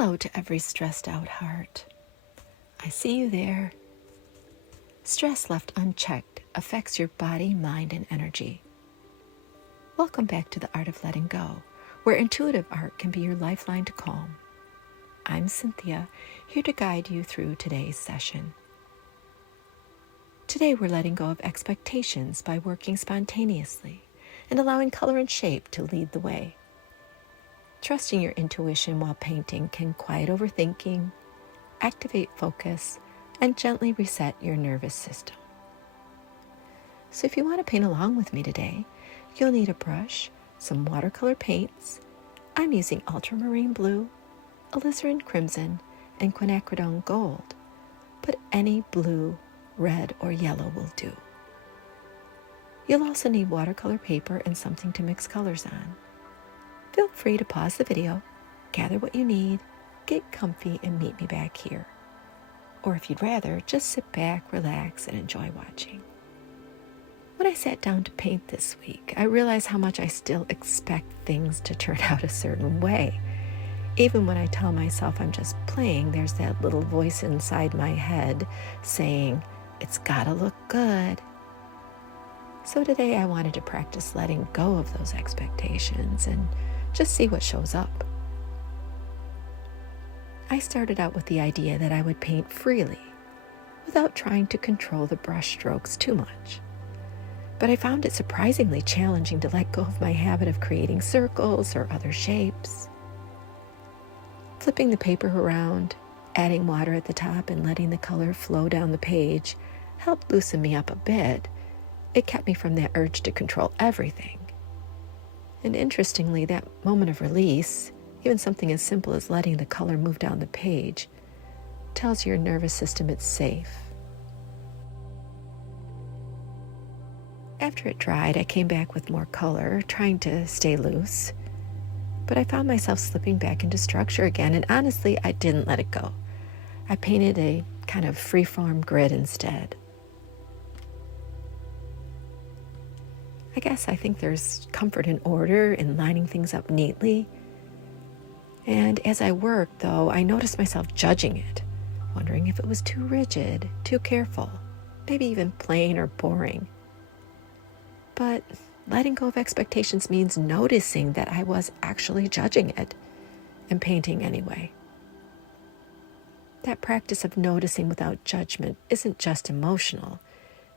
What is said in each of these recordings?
Hello to every stressed out heart. I see you there. Stress left unchecked affects your body, mind, and energy. Welcome back to the Art of Letting Go, where intuitive art can be your lifeline to calm. I'm Cynthia, here to guide you through today's session. Today we're letting go of expectations by working spontaneously and allowing color and shape to lead the way. Trusting your intuition while painting can quiet overthinking, activate focus, and gently reset your nervous system. So if you want to paint along with me today, you'll need a brush, some watercolor paints. I'm using ultramarine blue, alizarin crimson, and quinacridone gold, but any blue, red, or yellow will do. You'll also need watercolor paper and something to mix colors on. Feel free to pause the video, gather what you need, get comfy, and meet me back here. Or if you'd rather, just sit back, relax, and enjoy watching. When I sat down to paint this week, I realized how much I still expect things to turn out a certain way. Even when I tell myself I'm just playing, there's that little voice inside my head saying, "It's gotta look good." So today I wanted to practice letting go of those expectations and just see what shows up. I started out with the idea that I would paint freely, without trying to control the brush strokes too much. But I found it surprisingly challenging to let go of my habit of creating circles or other shapes. Flipping the paper around, adding water at the top, and letting the color flow down the page helped loosen me up a bit. It kept me from that urge to control everything. And interestingly, that moment of release, even something as simple as letting the color move down the page, tells your nervous system it's safe. After it dried, I came back with more color, trying to stay loose. But I found myself slipping back into structure again, and honestly, I didn't let it go. I painted a kind of free-form grid instead. I think there's comfort in order, in lining things up neatly. And as I worked, though, I noticed myself judging it, wondering if it was too rigid, too careful, maybe even plain or boring. But letting go of expectations means noticing that I was actually judging it and painting anyway. That practice of noticing without judgment isn't just emotional,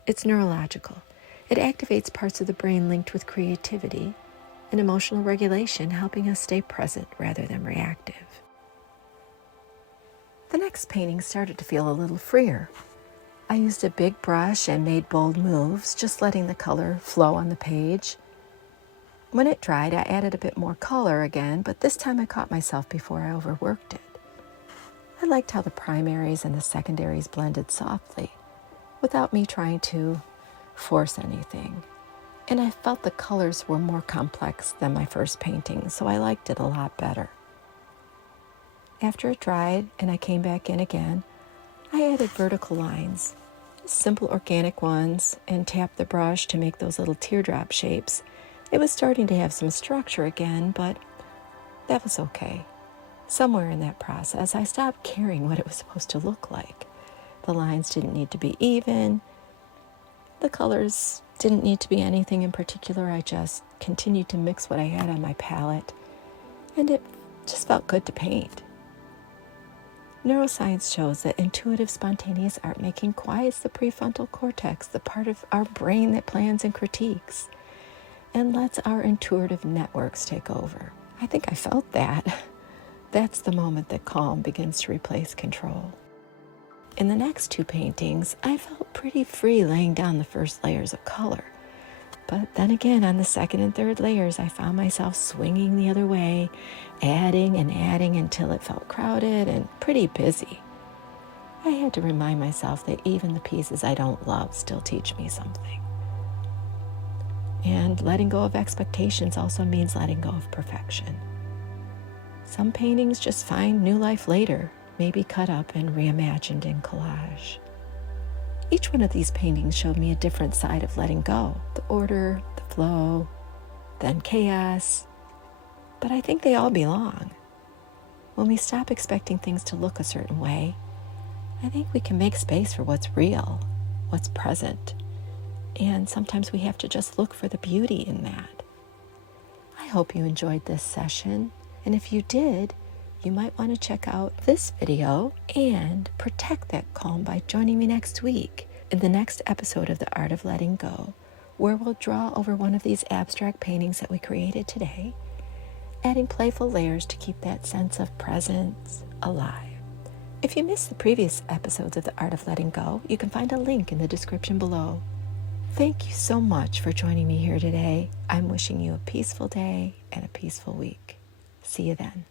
it's neurological. It activates parts of the brain linked with creativity and emotional regulation, helping us stay present rather than reactive. The next painting started to feel a little freer. I used a big brush and made bold moves, just letting the color flow on the page. When it dried, I added a bit more color again, but this time I caught myself before I overworked it. I liked how the primaries and the secondaries blended softly, without me trying to force anything. And I felt the colors were more complex than my first painting, so I liked it a lot better. After it dried and I came back in again, I added vertical lines, simple organic ones, and tapped the brush to make those little teardrop shapes. It was starting to have some structure again, but that was okay. Somewhere in that process, I stopped caring what it was supposed to look like. The lines didn't need to be even. The colors didn't need to be anything in particular. I just continued to mix what I had on my palette, and it just felt good to paint. Neuroscience shows that intuitive, spontaneous art making quiets the prefrontal cortex, the part of our brain that plans and critiques, and lets our intuitive networks take over. I think I felt that. That's the moment that calm begins to replace control. In the next two paintings, I felt pretty free laying down the first layers of color. But then again, on the second and third layers, I found myself swinging the other way, adding and adding until it felt crowded and pretty busy. I had to remind myself that even the pieces I don't love still teach me something. And letting go of expectations also means letting go of perfection. Some paintings just find new life later, maybe cut up and reimagined in collage. Each one of these paintings showed me a different side of letting go, the order, the flow, then chaos, but I think they all belong. When we stop expecting things to look a certain way, I think we can make space for what's real, what's present, and sometimes we have to just look for the beauty in that. I hope you enjoyed this session, and if you did, you might want to check out this video and protect that calm by joining me next week in the next episode of The Art of Letting Go, where we'll draw over one of these abstract paintings that we created today, adding playful layers to keep that sense of presence alive. If you missed the previous episodes of The Art of Letting Go, you can find a link in the description below. Thank you so much for joining me here today. I'm wishing you a peaceful day and a peaceful week. See you then.